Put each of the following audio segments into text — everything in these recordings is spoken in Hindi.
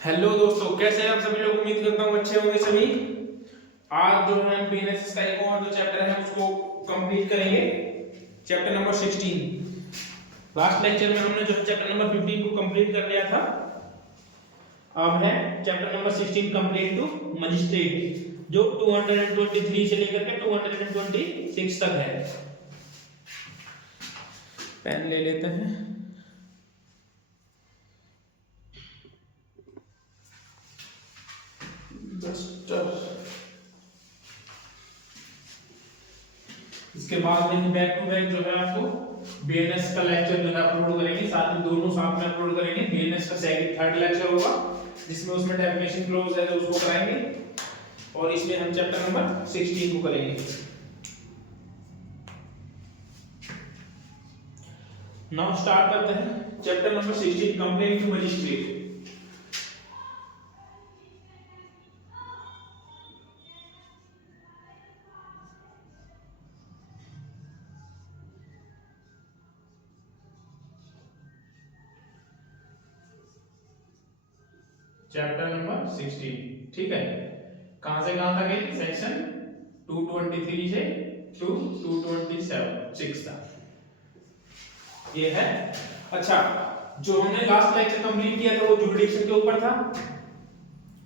हेलो दोस्तों, कैसे हैं आप सभी लोग। उम्मीद करता हूँ अच्छे होंगे सभी। आज जो है हम बीएनएस का एक और जो चैप्टर है उसको कंप्लीट करेंगे। Chapter number 16। लास्ट लेक्चर में हमने जो चैप्टर नंबर 15 को कंप्लीट कर लिया था। अब है chapter number 16 complete to magistrate, जो 223 से लेकर के 226 तक है। पेन ले लेते हैं। इसके बाद में बैक टू बैक जो है आपको बीएनएस का लेक्चर जो है अपलोड करेंगे, साथ में दोनों साथ में अपलोड करेंगे। बीएनएस का सेकंड थर्ड लेक्चर होगा जिसमें उसमें डेफिनेशन क्लोज है तो उसको कराएंगे, और इसमें हम चैप्टर नंबर 16 को करेंगे। नाउ स्टार्ट करते हैं chapter number 16 complaint to magistrate. Chapter number 16, ठीक है। कहां से कहां तक है? सेक्शन 223 से 227 तक ये है। अच्छा, जो हमने लास्ट लेक्चर कंप्लीट किया था वो जुरिडिक्शन के ऊपर था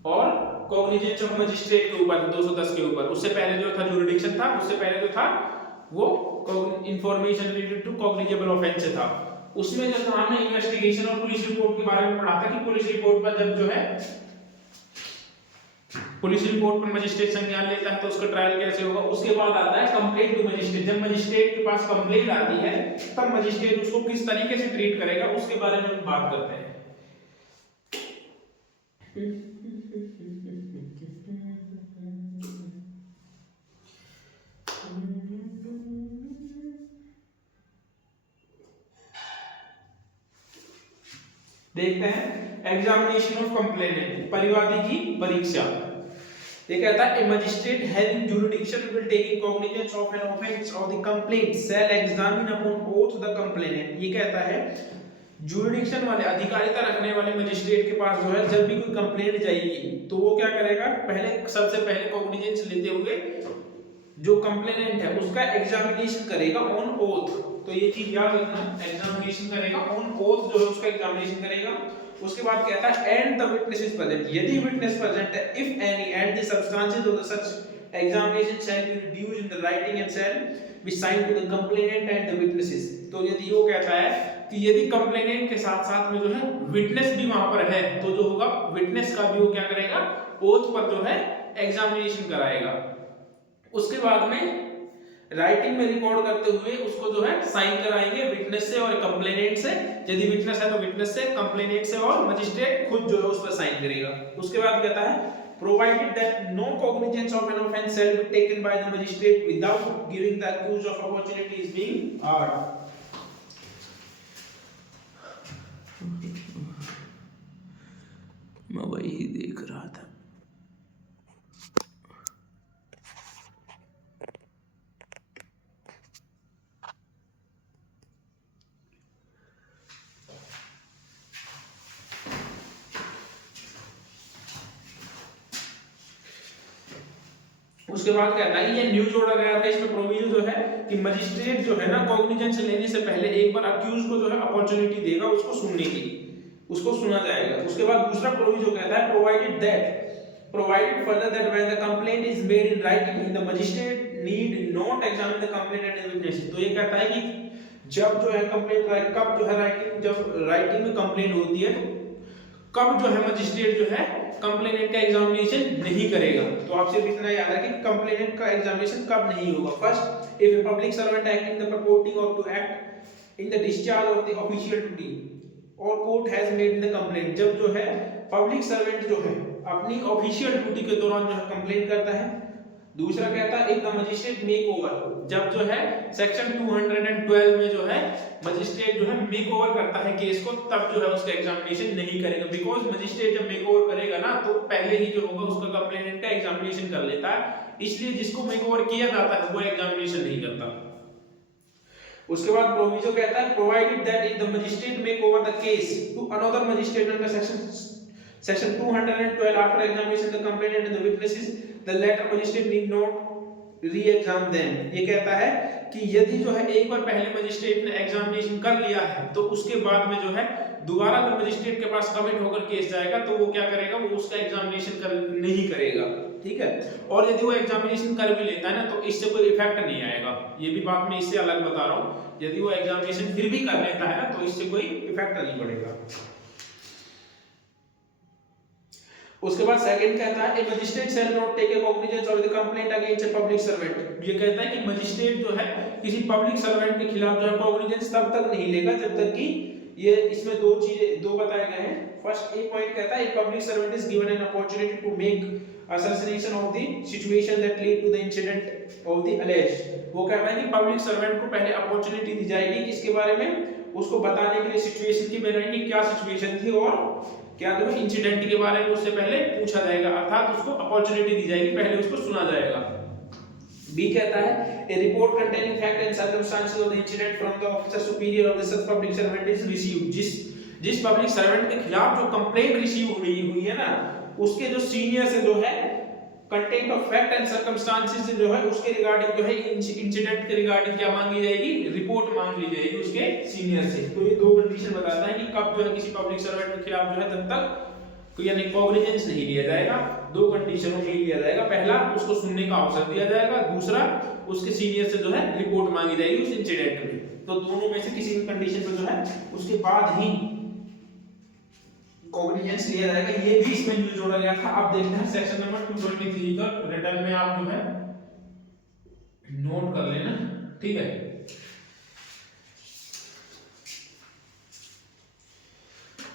और कॉग्निजेंस ऑफ मजिस्ट्रेट के ऊपर था, 210 के ऊपर। उससे पहले जो था जुरिडिक्शन था, उससे पहले जो था वो information related to cognizable offence से था। उसमें जो था हमने इन्वेस्टिगेशन और पुलिस रिपोर्ट के बारे में पढ़ा था कि पुलिस रिपोर्ट पर जब जो है पुलिस रिपोर्ट पर मजिस्ट्रेट संज्ञान लेता है तो उसका ट्रायल कैसे होगा। उसके बाद आता है कंप्लेंट टू मजिस्ट्रेट। जब मजिस्ट्रेट के पास कंप्लेंट आती है तब मजिस्ट्रेट उसको किस तरीके से ट्रीट करेगा उसके बारे में हम बात करते हैं। देखते हैं एग्जामिनेशन ऑफ कंप्लेनेंट, परिवादी की परीक्षा। ये कहता है a magistrate having jurisdiction will take in cognizance of an offence और the complaint shall examine upon oath the complainant. ये कहता है जुरिडिक्शन वाले, अधिकारिता रखने वाले मजिस्ट्रेट के पास जो है जब भी कोई कंप्लेंट जाएगी तो वो क्या करेगा, पहले सबसे पहले कॉग्निजेंस लेते हुए जो कंप्लेनेंट है उसका एग्जामिनेशन करेगा ऑन ओथ। तो ये चीज याद रखना, एग्जामिनेशन करेगा ऑन ओथ, जो है उसका एग्जामिनेशन करेगा। उसके बाद कहता है and the witness is present, यदि विटनेस प्रेजेंट है, if any and the substances of the such examination shall be reduced in the writing and shall be signed to the complainant and the witnesses. तो यदि वो कहता है कि यदि कंप्लेनेंट के साथ साथ में जो है विटनेस भी वहां पर है तो जो होगा विटनेस का भी वो क्या करेगा, ओथ पर जो है एग्जामिनेशन कराएगा। उसके बाद में राइटिंग में रिकॉर्ड करते हुए उसको जो है साइन कराएंगे विटनेस से और कंप्लेनेंट से। यदि विटनेस है तो विटनेस से, कंप्लेनेंट से, और मजिस्ट्रेट खुद जो है उस पर साइन करेगा। उसके बाद कहता है provided that no cognizance of an offense shall be taken by the magistrate without giving the accused of opportunity is being heard। मैं वही देख रहा था। उसके बाद कहता है ये न्यू जोड़ा गया था, इसमें प्रोविजन जो है कि मजिस्ट्रेट जो है ना कॉग्निजेंस लेने से पहले एक बार अक्यूज को जो है अपॉर्चुनिटी देगा उसको सुनने की, उसको सुना जाएगा। उसके बाद दूसरा प्रोविजन कहता है provided further that when the complaint is made in writing the magistrate need not examine the complaint and witness. तो ये कहता है कि जब जो है कंप्लेंट कब जो है राइटिंग, जब राइटिंग में कंप्लेंट होती है कब जो है मजिस्ट्रेट जो है कंप्लेनेंट का एग्जामिनेशन नहीं करेगा। तो आप सिर्फ इतना याद रखें कि कंप्लेनेंट का एग्जामिनेशन कब नहीं होगा। First, if A public servant acting the purporting of to act in the discharge of the official duty or court has made the complaint, जब जो है पब्लिक सर्वेंट जो है अपनी ऑफिशियल ड्यूटी के दौरान जो है कंप्लेन करता है। दूसरा कहता है एक मजिस्ट्रेट मेक ओवर, जब जो है सेक्शन 212 में जो है मजिस्ट्रेट जो है मेक ओवर करता है केस को, तब जो है उसका एग्जामिनेशन नहीं करेगा। बिकॉज मजिस्ट्रेट जब मेक ओवर करेगा ना तो पहले ही जो होगा उसका कंप्लेनेंट का एग्जामिनेशन कर लेता है, इसलिए जिसको मेक ओवर किया जाता है वो एग्जामिनेशन नहीं करता। उसके बाद प्रोविजो कहता है provided that if the magistrate make over the case to another magistrate under section Section 212 after examination the complainant and the witnesses the latter magistrate need not re-examine them। ये कहता है कि यदि जो है एक बार पहले मजिस्ट्रेट ने एग्जामिनेशन कर लिया है तो उसके बाद में जो है दोबारा जब मजिस्ट्रेट के पास कमिट होकर केस जाएगा तो वो क्या करेगा, वो उसका एग्जामिनेशन कर नहीं करेगा, ठीक है। और यदि वो एग्जामिनेशन कर भी लेता है ना तो इससे कोई इफेक्ट नहीं आएगा, ये भी बात मैं इससे अलग बता रहा हूँ। यदि वो एग्जामिनेशन फिर भी कर लेता है ना तो इससे कोई इफेक्ट नहीं पड़ेगा। उसके बाद सेकंड कहता है a magistrate shall not take a cognizance of the complaint against a public servant. ये कहता है कि मजिस्ट्रेट जो है किसी पब्लिक सर्वेंट के खिलाफ जो है कॉग्निजेंस तब तक नहीं लेगा जब तक कि ये इसमें दो बताए गए हैं। फर्स्ट ए पॉइंट कहता है public servant is given an opportunity to make ascertaination of the situation that lead to the incident of the alleged। वो कहता है कि पब्लिक सर्वेंट को पहले अपॉर्चुनिटी दी जाएगी किसके बारे में, उसको बताने के लिए सिचुएशन की बारे में, क्या सिचुएशन थी और क्या जो इंसिडेंट के बारे में उससे पहले पूछा जाएगा, अर्थात उसको अपॉर्चुनिटी दी जाएगी, पहले उसको सुना जाएगा। बी कहता है a report containing fact and circumstances of the incident from the officer superior of the such public servant is received. जिस पब्लिक सर्वेंट के खिलाफ जो कंप्लेंट रिसीव हुई है ना, उसके जो सीनियर से जो है content of fact and circumstances जो है उसके रिगार्डिंग जो है इंसिडेंट के रिगार्डिंग क्या मांगी जाएगी, रिपोर्ट मांग ली जाएगी उसके सीनियर से। तो ये दो कंडीशन बताता है कि कब जो है किसी पब्लिक सर्वेंट के खिलाफ जो है तब तक यानी कॉग्निजेंस नहीं लिया जाएगा। दो कंडीशनों में लिया जाएगा, पहला उसको सुनने का अवसर दिया जाएगा, दूसरा उसके सीनियर से जो है रिपोर्ट मांगी जाएगी उस इंसिडेंट में। तो दोनों में से किसी भी कंडीशन पे जो है उसके बाद ही कॉग्निजेंस लिया जाएगा। ये भी इसमें यूज जोड़ा गया था। अब देखते हैं सेक्शन नंबर 223 का, रिटर्न में आप जो है नोट कर लेना, ठीक है।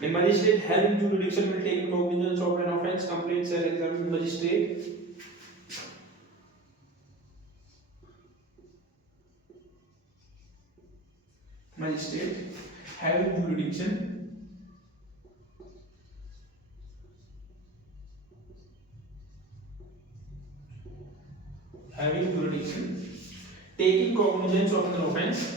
The magistrate having jurisdiction will take cognizance of an offence complaint shall examine magistrate having jurisdiction taking cognizance of an offence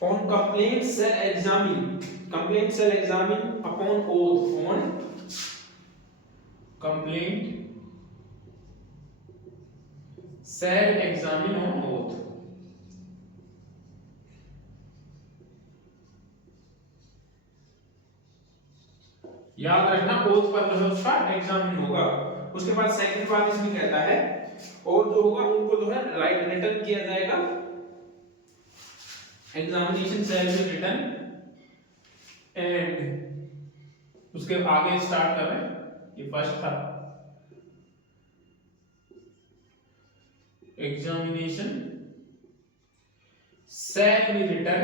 on complaint shall examine upon oath on complaint shall examine on oath। याद रखना ओथ पर जो है उसका एग्जामिन होगा। उसके बाद सेकंड बात इसमें कहता है और जो होगा उनको जो है राइट रिटर्न किया जाएगा, examination shall be written and उसके आगे स्टार्ट कर रहे हैं, ये फर्स्ट था एग्जामिनेशन शैल बी रिटन,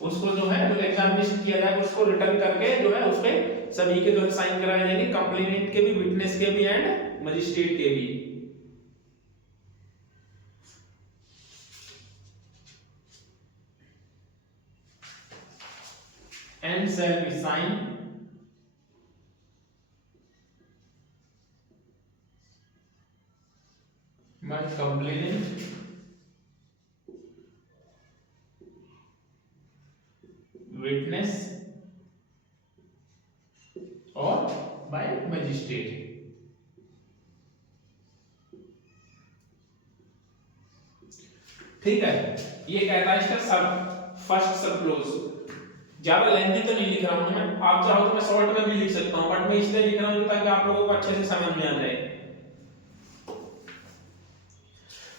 उसको जो है जो एग्जामिनेशन किया जाएगा उसको रिटर्न करके जो है उसपे सभी के जो है साइन कराए जाएंगे, कंप्लेनेंट के भी, विटनेस के भी एंड मजिस्ट्रेट के भी। And shall be sign by complainant witness और बाय मजिस्ट्रेट। ठीक है, ये कहता है इसका सब फर्स्ट सब क्लोज। ज्यादा लेंथी तो नहीं लिख रहा हूं मैं, आप चाहो तो मैं शॉर्ट में भी लिख सकता हूं, बट मैं इसलिए लिख रहा हूं ताकि आप लोगों को अच्छे से समझ में आ जाए।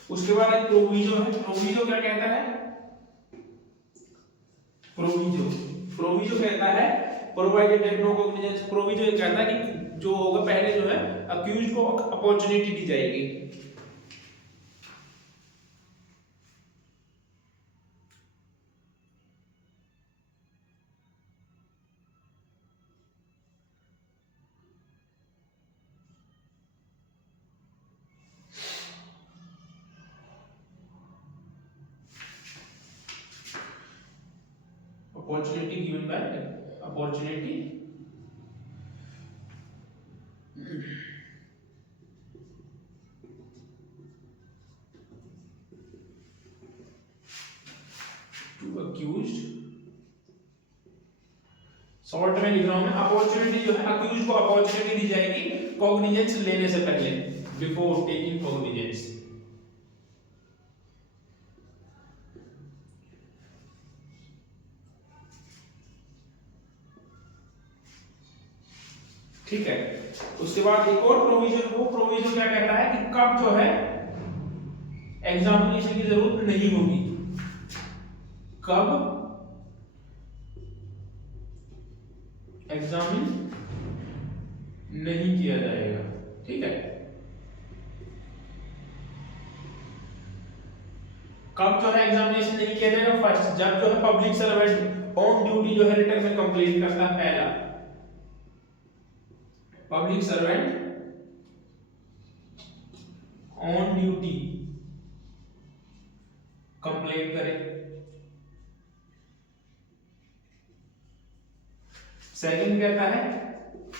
उसके बाद एक प्रोविजो है। प्रोविजो क्या कहता है, प्रोविजो कहता है provided that no cognizance. Proviso ये कहता है कि जो होगा पहले जो है अक्यूज को अपॉर्चुनिटी दी जाएगी। Opportunity given by opportunity to accused, short में लिख रहा हूं मैं, अपॉर्चुनिटी जो है अक्यूज को अपॉर्चुनिटी दी जाएगी कॉग्निजेंस लेने से पहले, बिफोर टेकिंग कॉग्निजेंस। ठीक है, उसके बाद एक और प्रोविजन, वो प्रोविजन क्या कहता है कि कब जो है एग्जामिनेशन की जरूरत नहीं होगी, कब एग्जामिन नहीं किया जाएगा। ठीक है, कब जो है एग्जामिनेशन नहीं किया जाएगा, फर्स्ट जब जो है पब्लिक सर्वेंट ऑन ड्यूटी जो है रिटर्न में कंप्लेंट करता है, पहला public servant on duty complaint करे, सेकंड कहता है,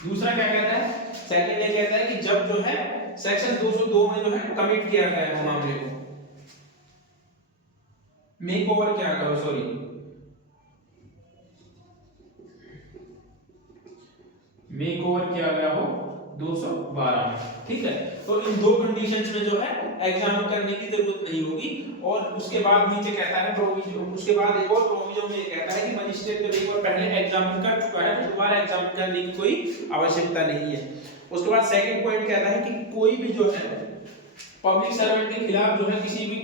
दूसरा क्या कहता है, सेकंड ये कहता है कि जब जो है सेक्शन 202 में जो है कमिट किया गया है मामले को, मेक ओवर क्या करो, सॉरी मेक ओवर किया गया हो 212 में। ठीक है, तो इन दो कंडीशंस में जो है एग्जाम करने की जरूरत नहीं होगी। और उसके बाद नीचे कहता है प्रोविजन, उसके बाद एक और प्रोविजन में ये कहता है कि मजिस्ट्रेट जब एक बार पहले एग्जाम कर चुका है तो दोबारा एग्जाम करने की कोई आवश्यकता नहीं है। उसके बाद सेकंड पॉइंट कहता है कि कोई भी जो है पब्लिक सर्वेंट के खिलाफ जो है किसी भी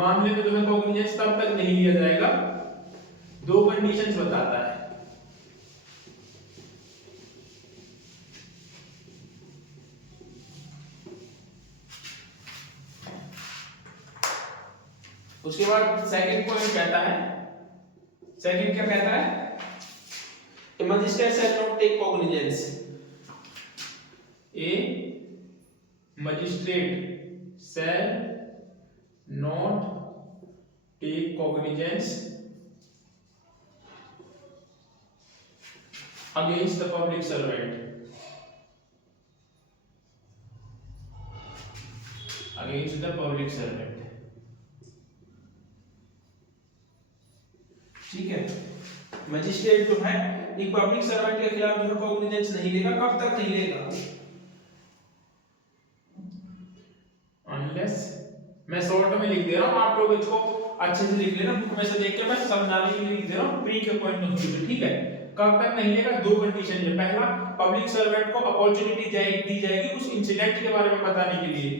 मामले में जो है कॉग्निजेंस तब तक नहीं लिया जाएगा, दो कंडीशंस बताता है। उसके बाद सेकंड पॉइंट कहता है, सेकंड क्या कहता है, a magistrate shall not take cognizance, a magistrate shall not take cognizance against the public servant, against the public servant। ठीक है, मजिस्ट्रेट जो है एक पब्लिक सर्वेंट के खिलाफ जो है कॉग्निजेंस नहीं लेगा, कब तक नहीं लेगा, अनलेस, मैं शॉर्ट में लिख दे रहा हूं, आप लोग इसको अच्छे से लिख लेना, बुक में से देख के मैं समझाने के लिए लिख दे रहा हूं प्री के पॉइंट ऑफ व्यू से। ठीक है, कब तक नहीं लेगा, दो कंडीशन है, पहला पब्लिक सर्वेंट को अपॉर्चुनिटी दी जाएगी उस इंसिडेंट के बारे में बताने के लिए,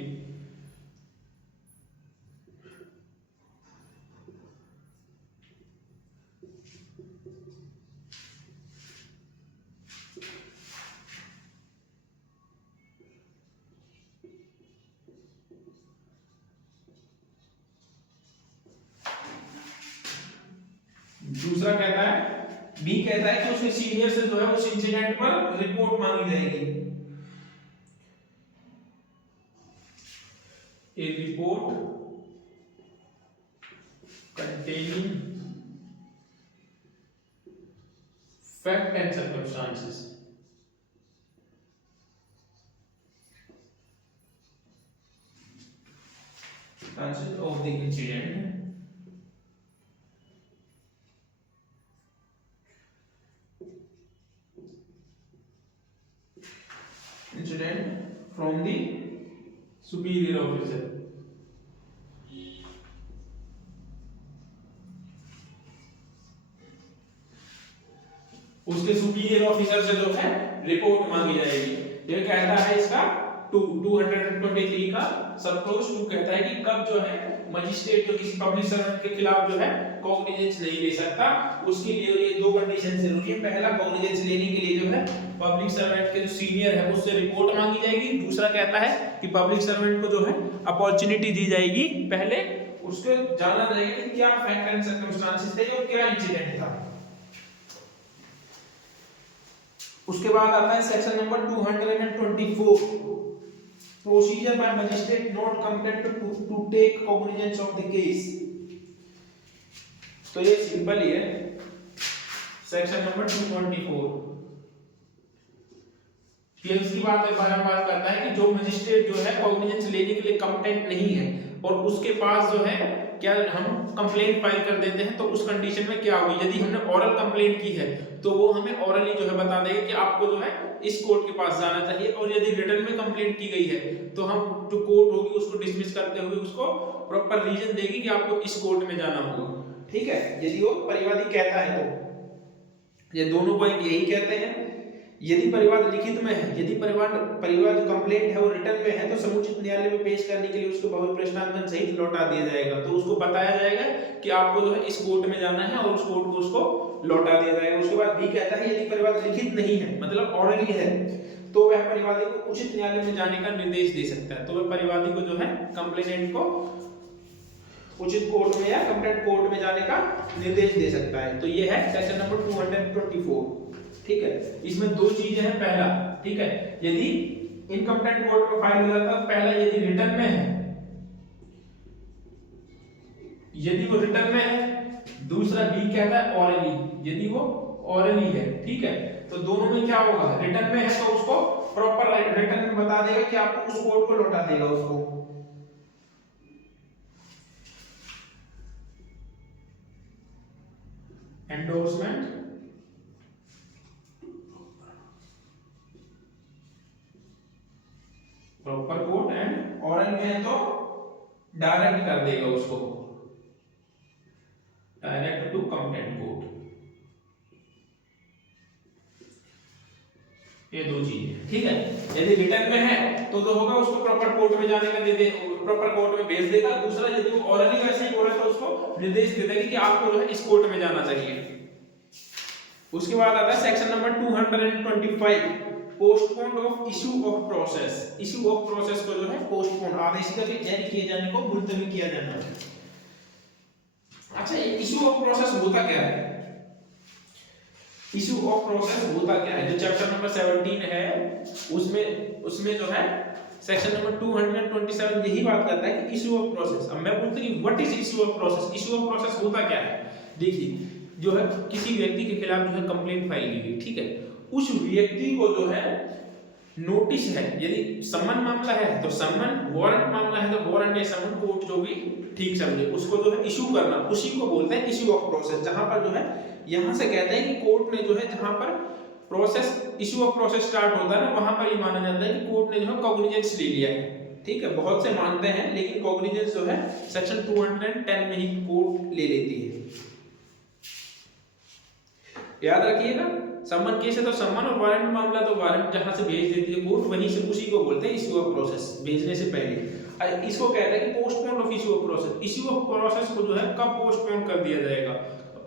दूसरा कहता है, बी कहता है कि उसके सीनियर से जो है उस इंसिडेंट पर रिपोर्ट मांगी जाएगी, ए report containing fact and circumstances, of the incident from the superior officer। उसके सुपीरियर ऑफिसर से जो है रिपोर्ट मांगी जाएगी। ये कहता है इसका 223 का सब क्लोज 2 कहता है कि कब जो है मजिस्ट्रेट जो किसी पब्लिक सर्वेंट के खिलाफ जो है कॉग्निजेंस नहीं ले सकता, उसके लिए ये दो कंडीशन जरूरी है। पहला, कॉग्निजेंस लेने के लिए जो है पब्लिक सर्वेंट के जो सीनियर है उससे रिपोर्ट मांगी जाएगी। दूसरा कहता है कि पब्लिक सर्वेंट को जो है अपॉर्चुनिटी दी जाएगी, पहले उसको जाना जाएगा कि क्या फैक्ट एंड सर्कमस्टेंसेस थे और क्या इंसिडेंट था। उसके बाद आता है section number 224, procedure by magistrate not competent to take cognizance of the case. तो ये सिंपल ही है। सेक्शन नंबर 224 ये उसकी बात करता है कि जो मजिस्ट्रेट जो है कॉग्निजेंस लेने के लिए कंपेटेंट नहीं है और उसके पास जो है क्या हम कंप्लेंट फाइल कर देते हैं, तो उस कंडीशन में क्या होगी, यदि हमने ओरल कंप्लेंट की है तो वो हमें ओरली जो है बता देगा कि आपको जो है इस कोर्ट के पास जाना चाहिए, और यदि रिटर्न में कंप्लेंट की गई है तो हम जो कोर्ट होगी उसको डिसमिस करते हुए उसको प्रॉपर रीजन देगी कि आपको इस कोर्ट में जाना होगा। ठीक है, यदि वो परिवादी कहता है तो ये दोनों पॉइंट यही कहते हैं। यदि परिवाद लिखित में है, यदि परिवाद जो कंप्लेंट है वो रिटर्न में है तो समुचित न्यायालय में पेश करने के लिए उसको भव्य प्रश्नांकन सहित लौटा दिया जाएगा। तो उसको बताया जाएगा कि आपको जो है इस कोर्ट में जाना है और उस कोर्ट को उसको लौटा दिया जाएगा। उसके बाद भी कहता है यदि परिवाद लिखित नहीं है मतलब ऑरली है तो वह परिवादी को उचित न्यायालय में जाने का निर्देश दे सकता है। तो वह परिवादी को जो है कंप्लेनेंट को उचित कोर्ट में या कंप्लेंट कोर्ट में जाने का निर्देश दे सकता है। तो ये है सेक्शन नंबर 224। ठीक है, इसमें दो चीजें हैं। पहला, ठीक है, यदि इनकम्प्टेंट कोर्ट में फाइल हो जाता है, पहला यदि रिटर्न में है, यदि वो रिटर्न में है, दूसरा बी कहता है ऑरली, यदि वो ऑरली है। ठीक है, तो दोनों में क्या होगा, रिटर्न में है तो उसको प्रॉपर रिटर्न में बता देगा कि आपको उस कोर्ट को लौटा देगा उसको। Endorsement proper court and oral में है तो डायरेक्ट कर देगा उसको, डायरेक्ट टू कंप्लेंट कोर्ट। ये दो चीजें। ठीक है, यदि रिटर्न में है तो जो होगा उसको प्रॉपर कोर्ट में जाने का प्रॉपर कोर्ट में भेज देगा। दूसरा यदि वो ऑरली वैसे ही बोला तो उसको निर्देश दे देगा कि आपको जो है इस कोर्ट में जाना चाहिए। उसके बाद आता है section number 225 postpone of issue of process. Issue of process को जो है पोस्टपोन आदेशिका के जारी किए जाने को मुलतवी किया जाना है। अच्छा, ये इशू ऑफ प्रोसेस होता क्या है? इशू ऑफ प्रोसेस होता क्या है? जो चैप्टर नंबर 17 है उसमें जो है सेक्शन नंबर 227 यही बात करता है कि इशू ऑफ प्रोसेस। अब मैं बोलता हूं कि what is issue of process? Issue of process होता क्या है? देखिए, जो है किसी व्यक्ति के खिलाफ जो है कंप्लेंट फाइल की गई, ठीक है, उस व्यक्ति को जो है नोटिस है, यदि सम्मन मामला है तो सम्मन, वारंट मामला है तो वारंट या सम्मन, कोर्ट जो भी ठीक समझे उसको जो है इशू करना, उसी को बोलते हैं इशू ऑफ प्रोसेस। जहां पर जो है यहां से कहते हैं कि कोर्ट ने जो है जहां पर process issue of process start होता है ना, वहां पर ये माना जाता है कि कोर्ट ने जो है कॉग्निजेंस ले लिया है। ठीक है, बहुत से मानते हैं लेकिन कॉग्निजेंस जो है सेक्शन 210 में ही कोर्ट ले लेती है। याद रखिएगा, सम्मन केस है तो सम्मन और वारंट मामला तो वारंट जहां से भेज देती है कोर्ट वहीं से उसी को बोलते हैं इशू ऑफ प्रोसेस, भेजने से पहले। इसको कहते हैं कि postpone of issue of process. Issue of process को जो है कब पोस्टपोन कर दिया जाएगा,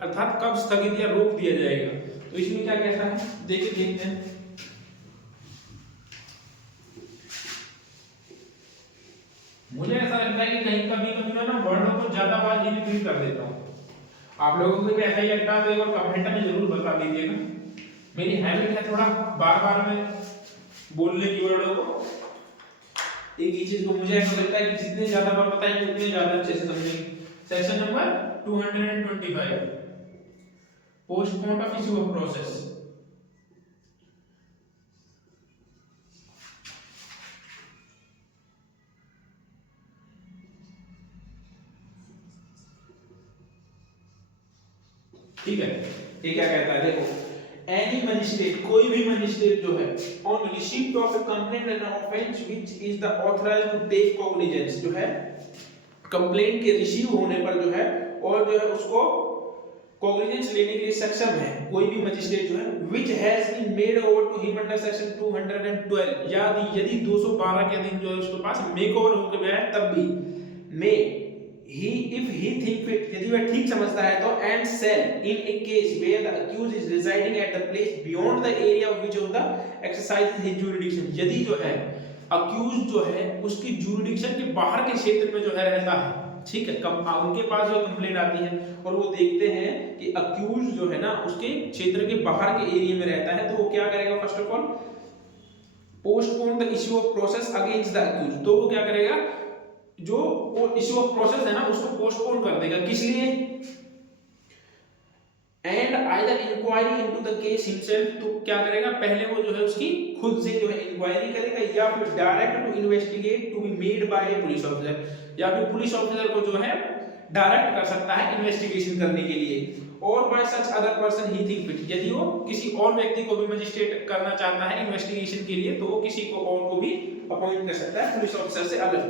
अर्थात कब स्थगित या रोक दिया जाएगा। तो इसमें क्या कहता है देखते हैं। मुझे ऐसा लगता है कि कहीं कभी मैं ना वर्डों को ज्यादा बार रिपीट कर देता हूँ। आप लोगों को भी ऐसा ही लगता है तो एक बार कमेंट में जरूर बता दीजिएगा। मेरी हैबिट है थोड़ा बार-बार में बोलने की वर्डों को। एक ही चीज को मुझे ऐसा लगता है कि जितने ज्यादा बार बताएंगे उतने ज्यादा अच्छे से समझेंगे। Section number 225 postpone of issue of process. ठीक है, ये क्या कहता है देखो, एनी मजिस्ट्रेट, कोई भी मजिस्ट्रेट जो है on receipt of a complaint and offence which is the authorised to take cognizance, जो है कंप्लेंट के रिसीव होने पर जो है और जो है उसको कॉग्निजेंस लेने के लिए सक्षम है कोई भी मजिस्ट्रेट जो है, which has been made over to him under section 212, यदि 212 के अधीन जो है उसके पास मेक ओवर हो गया है तब भी मे if he think fit, यदि वह ठीक समझता है तो and shall in a case where the accused is residing at the place beyond the area of which of the exercises his jurisdiction, यदि जो है accused जो है उसकी jurisdiction के बाहर के क्षेत्र में जो है रहता है, ठीक है, कब उनके पास जो कंप्लेंट आती है और वो देखते हैं कि accused जो है ना उसके क्षेत्र के बाहर के एरिया में रहता है, तो वो क्या करेगा, first of all postpone the issue of process against the accused। तो वो क्या करेगा, जो इशू ऑफ प्रोसेस है ना उसको पोस्टपोन कर देगा। किस लिए? Either inquiry into the case himself, तो क्या करेगा पहले वो जो है उसकी खुद से जो है इंक्वायरी करेगा, या फिर direct to investigate to be made by a police officer, या फिर पुलिस ऑफिसर को जो है डायरेक्ट कर सकता है इन्वेस्टिगेशन करने के लिए, और बाय सच अदर पर्सन ही थिंक फिट, यदि वो किसी और व्यक्ति को भी मजिस्ट्रेट करना चाहता है इन्वेस्टिगेशन के लिए तो वो किसी को और को भी अपॉइंट कर सकता है पुलिस ऑफिसर से अलग,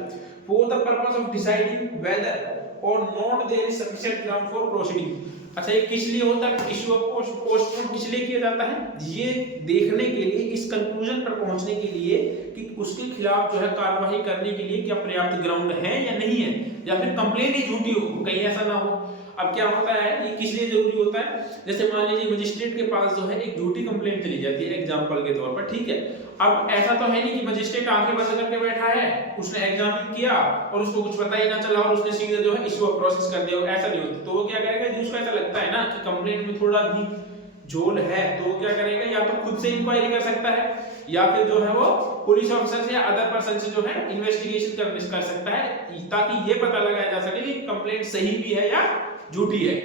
for the purpose of deciding whether or not there is sufficient ground for proceeding. अच्छा, ये किस लिए होता है, इश्यू ऑफ पोस्टपोन किस लिए किया जाता है, ये देखने के लिए, इस कंक्लूजन पर पहुंचने के लिए कि उसके खिलाफ जो है कार्रवाई करने के लिए क्या पर्याप्त ग्राउंड है या नहीं है, या फिर कंप्लेंट ही झूठी हो, कहीं ऐसा ना हो। अब क्या होता है, ये किस लिए जरूरी होता है, जैसे मान लीजिए मजिस्ट्रेट के पास जो है एक झूठी कंप्लेंट चली जाती है एग्जांपल के तौर पर, ठीक है। अब ऐसा तो है नहीं कि मजिस्ट्रेट आंखें बंद करके बैठा है, उसने एग्जामिन किया और उसको कुछ पता ही ना चला और उसने सीधे जो है इशू ऑफ प्रोसेस कर दिया, ऐसा नहीं होता। तो वो क्या करेगा, जिसको ऐसा लगता है ना कि कंप्लेंट में थोड़ा भी झोल है, तो वो क्या करेगा, या तो खुद से इंक्वायरी कर सकता है, या फिर जो है वो पुलिस ऑफिसर से या अदर पर्सन से जो है इन्वेस्टिगेशन कर सकता है, ताकि ये पता लगाया जा सके कि कंप्लेंट सही भी है या झूठी है।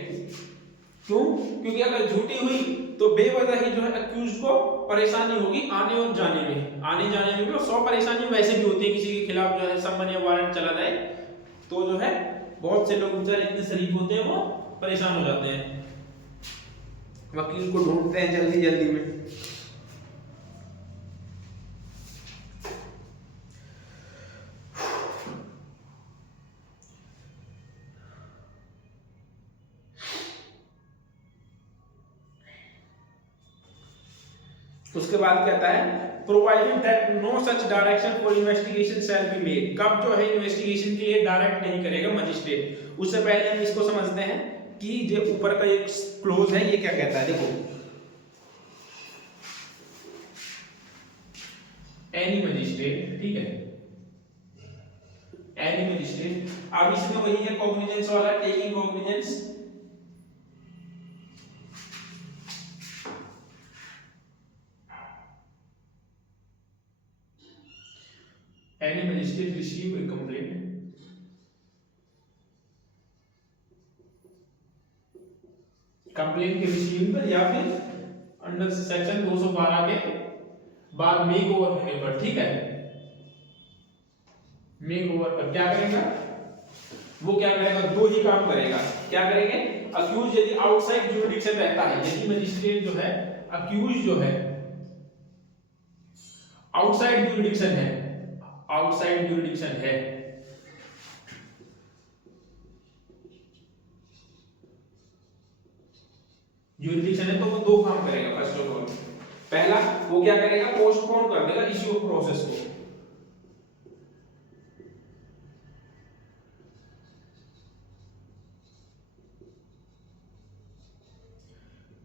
क्यों? क्योंकि अगर झूठी हुई तो बेवजह ही जो है अक्यूज को परेशानी होगी आने और जाने में, आने जाने में भी, 100 परेशानी वैसे भी होती है किसी के खिलाफ जो है समन या वारंट चला जाए, तो जो है बहुत से लोग बेचारे इतने शरीफ होते हैं वो परेशान हो जाते हैं, वकील को ढूंढते हैं जल्दी जल्दी में। उसके बाद कहता है provided that no such direction for investigation shall be made, कब जो है इन्वेस्टिगेशन के लिए डायरेक्ट नहीं करेगा मजिस्ट्रेट। उससे पहले हम इसको समझते हैं कि जो ऊपर का एक क्लोज है ये क्या कहता है, देखो एनी मजिस्ट्रेट, ठीक है, एनी मजिस्ट्रेट। अब इसमें वही है कॉग्निजेंस वाला, taking cognizance, any magistrate receive a complaint complaint के रिसीविंग पर या फिर अंडर सेक्शन 212 के बाद मेक ओवर होने पर, ठीक है, मेक ओवर पर क्या करेगा, वो क्या करेगा, दो ही काम करेगा। क्या करेंगे, अक्यूज यदि आउटसाइड ज्यूरिडिक्शन रहता है, यदि मजिस्ट्रेट जो है अक्यूज जो है आउटसाइड ज्यूरिडिक्शन है, आउटसाइड ज्यूरिडिक्शन है, ज्यूरिडिक्शन है, तो वो दो काम करेगा। फर्स्ट ऑफ ऑल पहला वो क्या करेगा, पोस्टपोन कर देगा इश्यू ऑफ प्रोसेस को,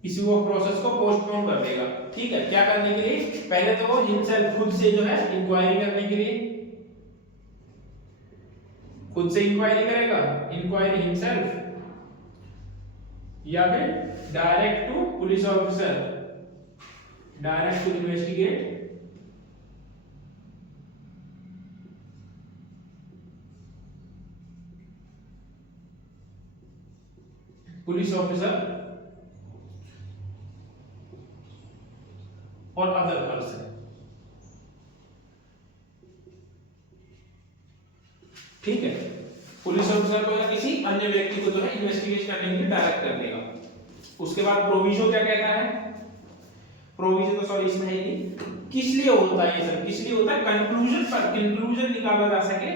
इश्यू ऑफ प्रोसेस को पोस्टपोन कर देगा, ठीक है। क्या करने के लिए, पहले तो वो हिमसेल्फ खुद से जो है इंक्वायरी करने के लिए खुद से इंक्वायरी करेगा, इंक्वायरी हिमसेल्फ, या फिर direct to police officer, direct to investigate police officer और अदर पर्सन, ठीक है। पुलिस ऑफिसर को या किसी अन्य व्यक्ति को जो है इन्वेस्टिगेट करने के लिए डायरेक्ट कर देगा। उसके बाद प्रोविजो क्या कहता है, प्रोविजन तो सॉरी इसमें है ही नहीं, किस लिए होता है ये सब, किस लिए होता है, कंक्लूजन पर, कंक्लूजन निकाला जा सके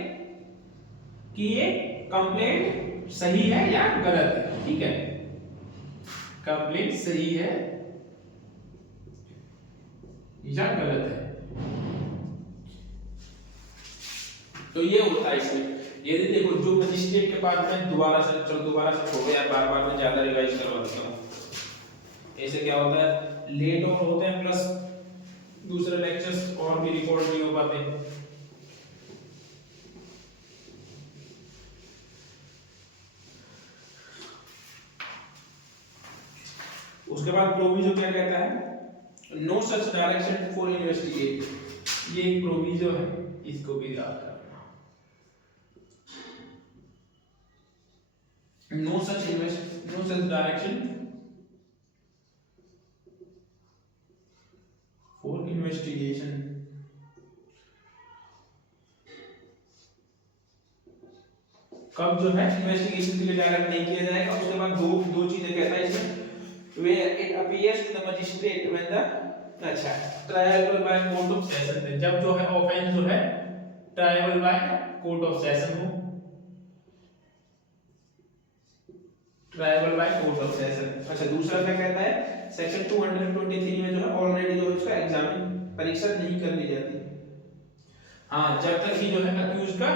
कि ये कंप्लेंट सही है या गलत है, ठीक है, कंप्लेंट सही है या गलत है, तो ये होता है इसमें। यदि देखो जो मजिस्ट्रेट के पास में दोबारा से छोड़ो यार, बार बार में ज्यादा रिवाइज करवा देता हूँ, ऐसे क्या होता है लेट और होते हैं, प्लस दूसरे लेक्चर्स और भी रिकॉर्ड नहीं हो पाते। उसके बाद प्रोविजो क्या कहता है, no such direction for investigate, ये एक प्रोविजो है, इसको भी याद रखना, नो सच डायरेक्शन इन्वेस्टिगेशन कब जो है इन्वेस्टिगेशन के लिए डायरेक्ट नहीं किया जाएगा। उसके बाद दो दो चीजें कहता है इसमें, where it appears to the magistrate when the अच्छा triable by court of session है, जब जो है ऑफेंस जो है triable by court of session हो, triable by court of session. अच्छा दूसरा क्या कहता है सेक्शन 223 में जो है ऑलरेडी जो है उसका एग्जामिन परीक्षा नहीं कर ली जाती। हाँ जब तक ही जो है अक्यूज का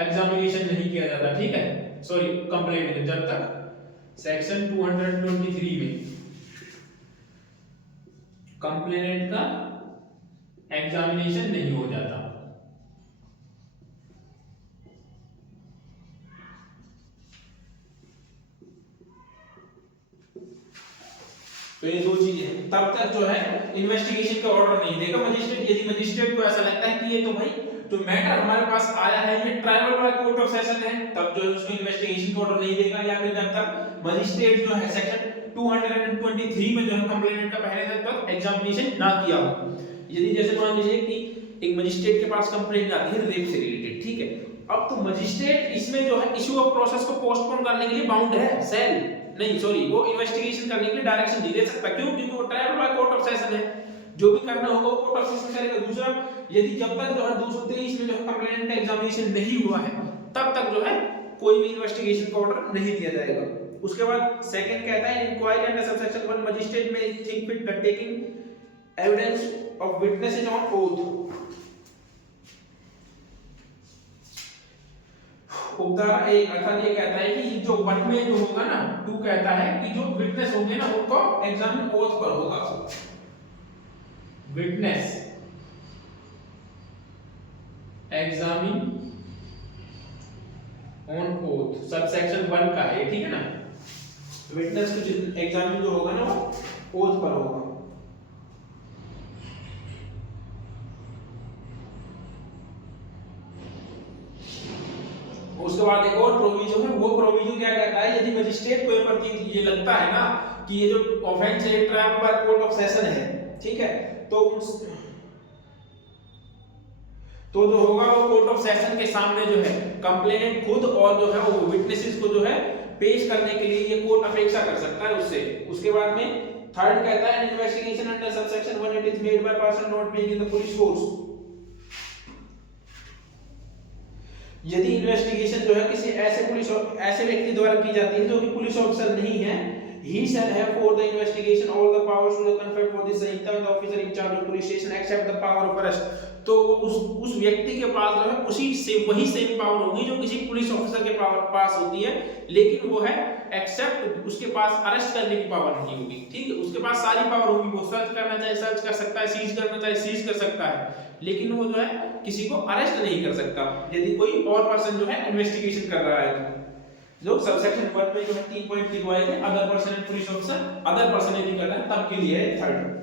एग्जामिनेशन नहीं किया जाता, ठीक है, सॉरी कंप्लेंट, जब तक सेक्शन 223 में कंप्लेनेंट का एग्जामिनेशन नहीं हो जाता। तो ये दो चीजें हैं, तब तक जो है इन्वेस्टिगेशन का ऑर्डर नहीं देगा मजिस्ट्रेट। यदि मजिस्ट्रेट को ऐसा लगता है कि ये तो भाई जो मैटर हमारे पास आया है ये tribal by court of session है, तब जो है उसको इन्वेस्टिगेशन का ऑर्डर नहीं देगा। या फिर जब तक मजिस्ट्रेट जो है सेक्शन 223 में जो है कंप्लेनेंट का पहले तक एग्जामिनेशन ना किया हो। यदि जैसे मान लीजिए कि एक मजिस्ट्रेट के पास कंप्लेंट आती है रेप से रिलेटेड, ठीक है, अब तो मजिस्ट्रेट इसमें जो है इशू ऑफ प्रोसेस को पोस्टपोन करने के लिए बाउंड है, सेल नहीं सॉरी वो इन्वेस्टिगेशन करने के लिए डायरेक्शन नहीं दे सकता। क्यों? क्योंकि वो tribal by court of session है, जो भी करना होगा वो कोर्ट ऑफ सेशन करेगा। दूसरा यदि जब तक जो है 223 में जो है कंप्लेनेंट का एग्जामिनेशन नहीं हुआ है तब तक जो है कोई भी इन्वेस्टिगेशन का ऑर्डर नहीं दिया जाएगा। उसके बाद सेकंड कहता है inquiry under subsection 1 magistrate may think fit the taking evidence of witnesses on oath. उपधारा 1 अर्थात ये कहता है कि जो 1 में जो होगा ना 2 कहता है कि जो विटनेस होंगे ना उनको एग्जामिन ओथ पर होगा। Witness examine on oath subsection 1 का है, ठीक है ना। विटनेस को एग्जामिन जो होगा ना वो ओथ पर होगा। उसके बाद एक और प्रोविजन है, वो प्रोविजन क्या कहता है यदि मजिस्ट्रेट को ये लगता है ना कि ये जो ऑफेंस है trial by court of session है, ठीक है, तो जो होगा वो कोर्ट ऑफ सेशन के सामने जो है कंप्लेनेंट खुद और जो है वो विटनेसेस को जो है पेश करने के लिए ये कोर्ट अपेक्षा कर सकता है उससे। उसके बाद में थर्ड कहता है investigation under subsection 1 it is made by person not being in the police force. यदि इन्वेस्टिगेशन जो है किसी ऐसे व्यक्ति द्वारा की जाती है जो कि पुलिस ऑफिसर नहीं है, he shall have for the investigation all the powers to the conferred for the Sanhita and the officer in charge of police station except the power of arrest। तो उस व्यक्ति के पास जो है वही सेम पावर होगी जो किसी पुलिस ऑफिसर के पास होती है, लेकिन वो है एक्सेप्ट उसके पास अरेस्ट करने की पावर नहीं होगी, ठीक है। उसके पास सारी पावर होगी, वो सर्च करना चाहे सर्च कर सकता है, सीज करना चाहे सीज कर सकता है, लेकिन वो जो है किसी को अरेस्ट नहीं कर सकता यदि कोई और पर्सन जो है इन्वेस्टिगेशन कर रहा है। जो सबसेक्शन 1 में जो है 3 पॉइंट लिखवाए थे, other person and police officer, other person यदि करना है तब के लिए है थर्ड।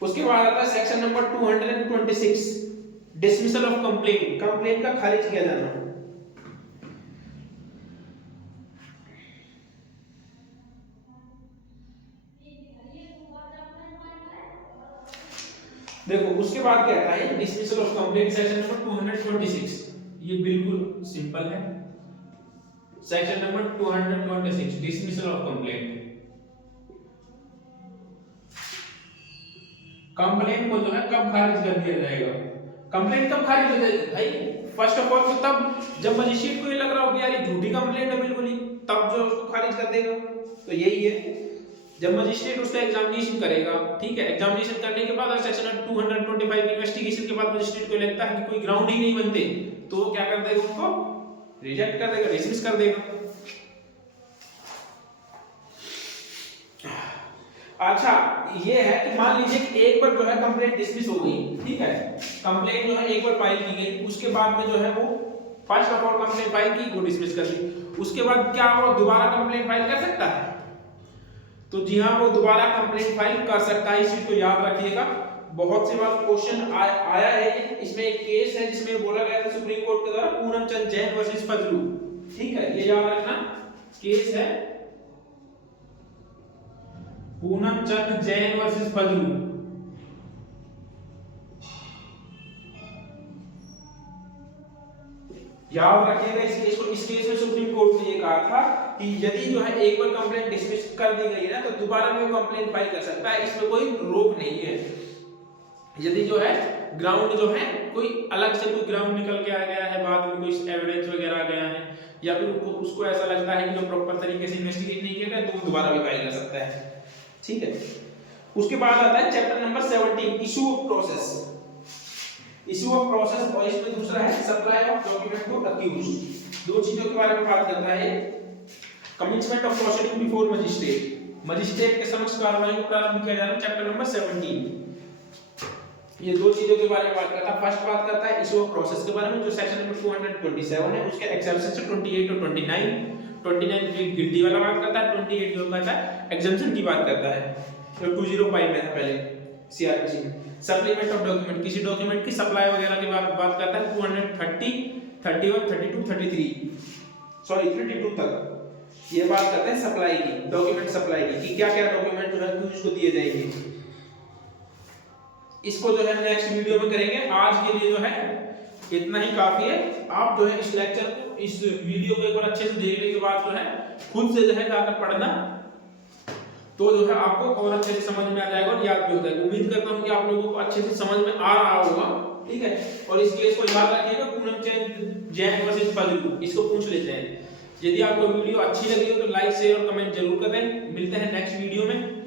उसके बाद आता है section number 226 dismissal of complaint, complaint का खारिज किया जाना। देखो उसके बाद क्या कहता है dismissal of complaint section number 226, ये बिल्कुल सिंपल है। Section number 226 dismissal of complaint, complaint को जो है कब खारिज कर दिया जाएगा। कंप्लेंट कब खारिज हो जाएगी भाई, फर्स्ट ऑफ ऑल तो तब जब मजिस्ट्रेट को ये लग रहा हो कि यार ये झूठी कंप्लेंट है बिल्कुल ही, तब जो उसको खारिज कर देगा। तो यही है जब मजिस्ट्रेट उसका एग्जामिनेशन करेगा, ठीक है, एग्जामिनेशन करने के बाद सेक्शन 225 इन्वेस्टिगेशन के बाद मजिस्ट्रेट को लगता है कि कोई ग्राउंड ही नहीं बनते, तो वो क्या कर देगा, उनको रिजेक्ट कर देगा, डिसमिस कर देगा। अच्छा ये है कि मान लीजिए कि एक बार जो है कंप्लेंट डिसमिस हो गई, ठीक है, कंप्लेंट जो है एक बार फाइल की गई, उसके बाद में जो है वो first of all complaint file की, वो डिसमिस कर दी, उसके बाद क्या वो दोबारा कंप्लेंट फाइल कर सकता है? तो जी हाँ, वो दोबारा कंप्लेंट फाइल कर सकता है, इस चीज को याद रखिएगा। बहुत सी बार क्वेश्चन आया है, इसमें एक केस है जिसमें बोला गया था सुप्रीम कोर्ट के द्वारा पूनम चंद जैन वर्सेस फजलू, ठीक है, ये याद रखना केस है पूनम चंद जैन वर्सेस फजलू। याद रखिएगा इस केस को। इस केस में सुप्रीम कोर्ट ने ये कहा था कि यदि जो है एक बार कंप्लेंट डिसमिस कर दी गई है ना, तो दोबारा में वो कंप्लेंट फाइल कर सकता है, इसमें कोई रोक नहीं है। यदि जो है ग्राउंड जो है कोई अलग से कोई ग्राउंड निकल के आ गया है, बाद में कोई एविडेंस वगैरह आ गया है, या फिर उसको ऐसा लगता है कि जो प्रॉपर तरीके से इन्वेस्टिगेट नहीं किया गया, तो वो दोबारा भी फाइल कर सकता है। ठीक है। उसके बाद आता है chapter number 17, issue of process. Issue of process, और इसमें दूसरा है supply of document to accused. दो चीजों के बारे में बात करता है। Commitment of proceeding before magistrate, magistrate के समक्ष कार्रवाई को प्रारंभ किया जाना, चैप्टर नंबर 17। ये दो चीजों के बारे में बात करता है। फर्स्ट बात करता है इशू ऑफ प्रोसेस के बारे में, जो सेक्शन नंबर 227 है, उसके एक्सेप्शन से 28 और 29 गिल्टी वाला बात करता है, 28 जो कहता है एग्जम्पशन की बात करता है, जो 205 में था पहले सीआरपीसी में। सप्लीमेंट ऑफ डॉक्यूमेंट, किसी डॉक्यूमेंट की सप्लाई वगैरह की बात करता है, 230, 31, 32, 33 सॉरी 32 तक ये बात करते हैं सप्लाई की, डॉक्यूमेंट सप्लाई की, कि क्या क्या डॉक्यूमेंट जो है अक्यूज को दिए जाएंगे। इसको जो है नेक्स्ट वीडियो में करेंगे। आज के लिए जो है इतना ही काफी है। आप जो है इस लेक्चर को, इस वीडियो को एक बार अच्छे से देखने के बाद जो है खुद से जो है जाकर पढ़ना, तो जो है आपको और अच्छे से समझ में आ जाएगा और याद भी हो जाएगा। उम्मीद करता हूं कि आप लोगों को अच्छे से समझ में आ रहा होगा। ठीक है। और इस केस को याद रखिएगा, पूनमचंद जैन वर्सेस फजलू, इसको पूछ लेते हैं। यदि आपको वीडियो अच्छी लगी हो तो लाइक शेयर और कमेंट जरूर करें। मिलते हैं नेक्स्ट वीडियो में।